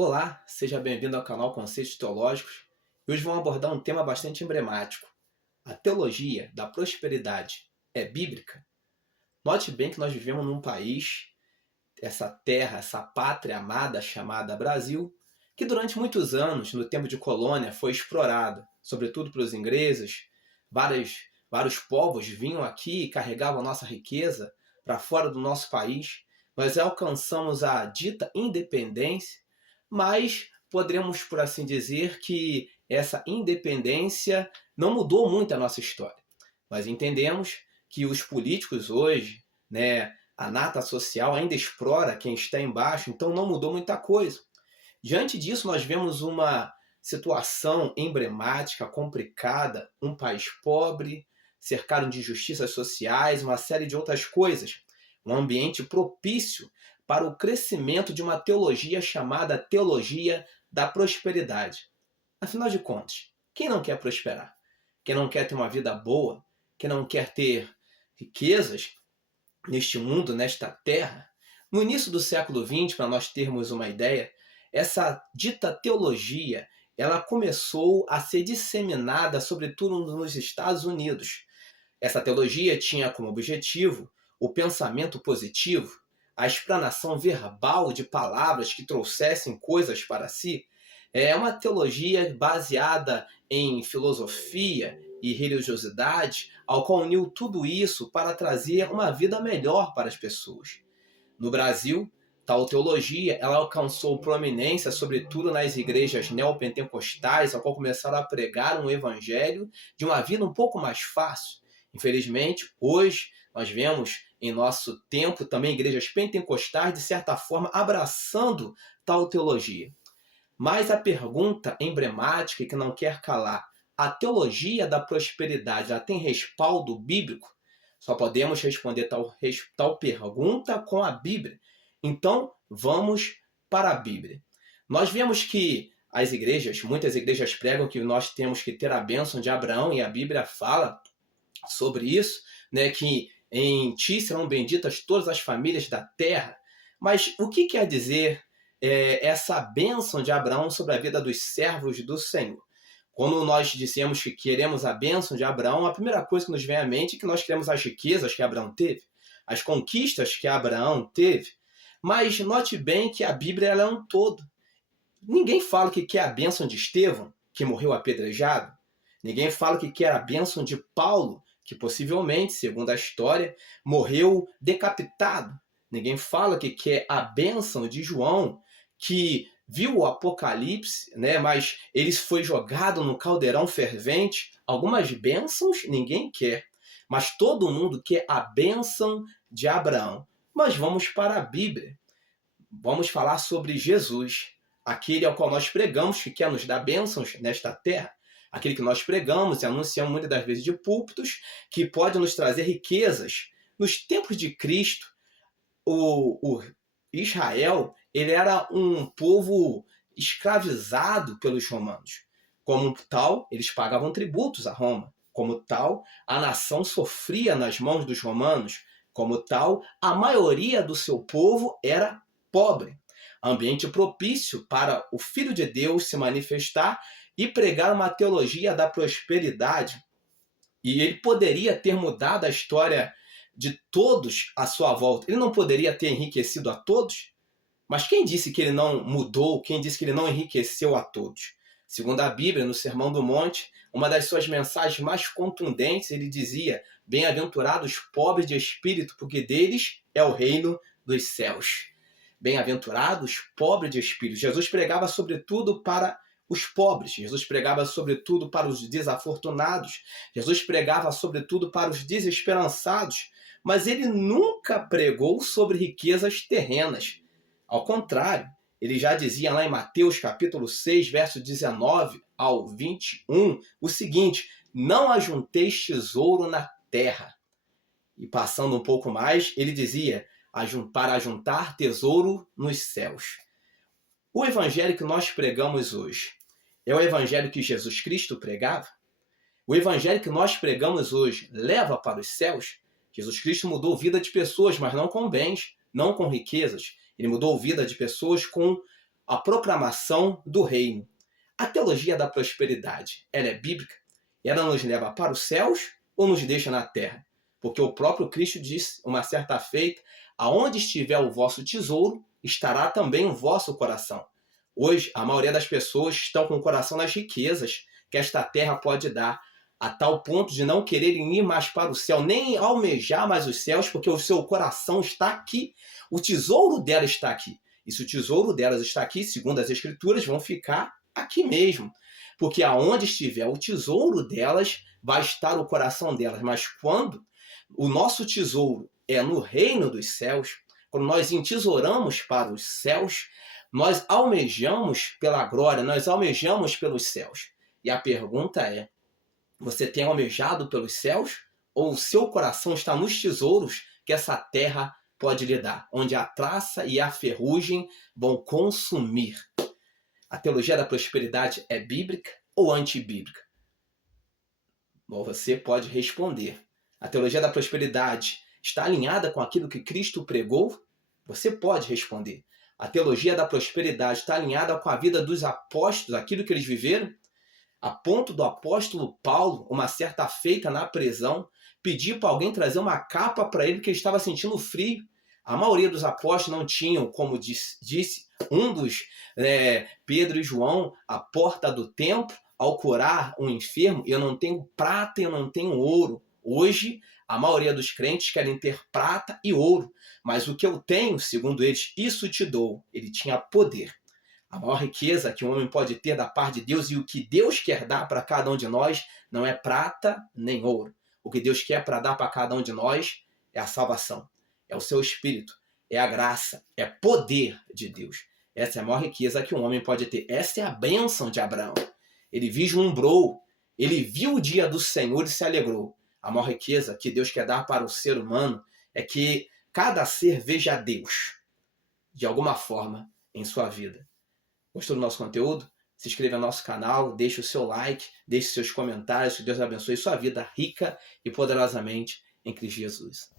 Olá, seja bem-vindo ao canal Conceitos Teológicos. E hoje vamos abordar um tema bastante emblemático. A teologia da prosperidade é bíblica? Note bem que nós vivemos num país, essa terra, essa pátria amada chamada Brasil, que durante muitos anos, no tempo de colônia, foi explorada, sobretudo pelos ingleses. Vários povos vinham aqui e carregavam a nossa riqueza para fora do nosso país. Nós alcançamos a dita independência, mas poderíamos, por assim dizer, que essa independência não mudou muito a nossa história. Nós entendemos que os políticos hoje, a nata social ainda explora quem está embaixo, então não mudou muita coisa. Diante disso, nós vemos uma situação emblemática, complicada, um país pobre, cercado de injustiças sociais, uma série de outras coisas. Um ambiente propício para o crescimento de uma teologia chamada teologia da prosperidade. Afinal de contas, quem não quer prosperar? Quem não quer ter uma vida boa? Quem não quer ter riquezas neste mundo, nesta terra? No início do século XX, para nós termos uma ideia, essa dita teologia ela começou a ser disseminada, sobretudo nos Estados Unidos. Essa teologia tinha como objetivo o pensamento positivo, a explanação verbal de palavras que trouxessem coisas para si. É uma teologia baseada em filosofia e religiosidade, ao qual uniu tudo isso para trazer uma vida melhor para as pessoas. No Brasil, tal teologia ela alcançou prominência, sobretudo nas igrejas neopentecostais, ao qual começaram a pregar um evangelho de uma vida um pouco mais fácil. Infelizmente, hoje nós vemos em nosso tempo também igrejas pentecostais, de certa forma, abraçando tal teologia. Mas a pergunta emblemática e que não quer calar, a teologia da prosperidade ela tem respaldo bíblico? Só podemos responder tal pergunta com a Bíblia. Então, vamos para a Bíblia. Nós vemos que muitas igrejas pregam que nós temos que ter a bênção de Abraão, e a Bíblia fala sobre isso, que em ti serão benditas todas as famílias da terra. Mas o que quer dizer essa bênção de Abraão sobre a vida dos servos do Senhor? Quando nós dissemos que queremos a bênção de Abraão, a primeira coisa que nos vem à mente é que nós queremos as riquezas que Abraão teve, as conquistas que Abraão teve. Mas note bem que a Bíblia ela é um todo. Ninguém fala que quer a bênção de Estevão, que morreu apedrejado. Ninguém fala que quer a bênção de Paulo, que possivelmente, segundo a história, morreu decapitado. Ninguém fala que quer a bênção de João, que viu o Apocalipse, mas ele foi jogado no caldeirão fervente. Algumas bênçãos ninguém quer, mas todo mundo quer a bênção de Abraão. Mas vamos para a Bíblia. Vamos falar sobre Jesus, aquele ao qual nós pregamos que quer nos dar bênçãos nesta terra. Aquele que nós pregamos e anunciamos muitas das vezes de púlpitos, que pode nos trazer riquezas. Nos tempos de Cristo, o Israel ele era um povo escravizado pelos romanos. Como tal, eles pagavam tributos a Roma. Como tal, a nação sofria nas mãos dos romanos. Como tal, a maioria do seu povo era pobre. Ambiente propício para o Filho de Deus se manifestar e pregar uma teologia da prosperidade. E ele poderia ter mudado a história de todos à sua volta. Ele não poderia ter enriquecido a todos? Mas quem disse que ele não mudou? Quem disse que ele não enriqueceu a todos? Segundo a Bíblia, no Sermão do Monte, uma das suas mensagens mais contundentes, ele dizia: bem-aventurados os pobres de espírito, porque deles é o reino dos céus. Bem-aventurados pobres de espírito. Jesus pregava sobretudo para os pobres. Jesus pregava sobretudo para os desafortunados. Jesus pregava sobretudo para os desesperançados. Mas ele nunca pregou sobre riquezas terrenas. Ao contrário, ele já dizia lá em Mateus capítulo 6, verso 19 ao 21, o seguinte: não ajunteis tesouro na terra. E passando um pouco mais, ele dizia: para ajuntar tesouro nos céus. O evangelho que nós pregamos hoje é o evangelho que Jesus Cristo pregava? O evangelho que nós pregamos hoje leva para os céus? Jesus Cristo mudou a vida de pessoas, mas não com bens, não com riquezas. Ele mudou a vida de pessoas com a proclamação do reino. A teologia da prosperidade, ela é bíblica? Ela nos leva para os céus ou nos deixa na terra? Porque o próprio Cristo disse, uma certa feita, aonde estiver o vosso tesouro, estará também o vosso coração. Hoje, a maioria das pessoas estão com o coração nas riquezas que esta terra pode dar, a tal ponto de não quererem ir mais para o céu, nem almejar mais os céus, porque o seu coração está aqui. O tesouro dela está aqui. E se o tesouro delas está aqui, segundo as Escrituras, vão ficar aqui mesmo. Porque aonde estiver o tesouro delas, vai estar o coração delas. Mas quando o nosso tesouro é no reino dos céus, quando nós entesouramos para os céus, nós almejamos pela glória, nós almejamos pelos céus. E a pergunta é, você tem almejado pelos céus? Ou o seu coração está nos tesouros que essa terra pode lhe dar, onde a traça e a ferrugem vão consumir? A teologia da prosperidade é bíblica ou antibíblica? Bom, você pode responder. A teologia da prosperidade está alinhada com aquilo que Cristo pregou? Você pode responder. A teologia da prosperidade está alinhada com a vida dos apóstolos, aquilo que eles viveram? A ponto do apóstolo Paulo, uma certa feita na prisão, pedir para alguém trazer uma capa para ele porque ele estava sentindo frio. A maioria dos apóstolos não tinham, como disse um dos Pedro e João, a porta do templo, ao curar um enfermo, eu não tenho prata e eu não tenho ouro. Hoje, a maioria dos crentes querem ter prata e ouro, mas o que eu tenho, segundo eles, isso te dou. Ele tinha poder. A maior riqueza que um homem pode ter da parte de Deus e o que Deus quer dar para cada um de nós não é prata nem ouro. O que Deus quer para dar para cada um de nós é a salvação, é o seu Espírito, é a graça, é poder de Deus. Essa é a maior riqueza que um homem pode ter. Essa é a bênção de Abraão. Ele vislumbrou, ele viu o dia do Senhor e se alegrou. A maior riqueza que Deus quer dar para o ser humano é que cada ser veja Deus, de alguma forma, em sua vida. Gostou do nosso conteúdo? Se inscreva no nosso canal, deixe o seu like, deixe seus comentários, que Deus abençoe sua vida rica e poderosamente em Cristo Jesus.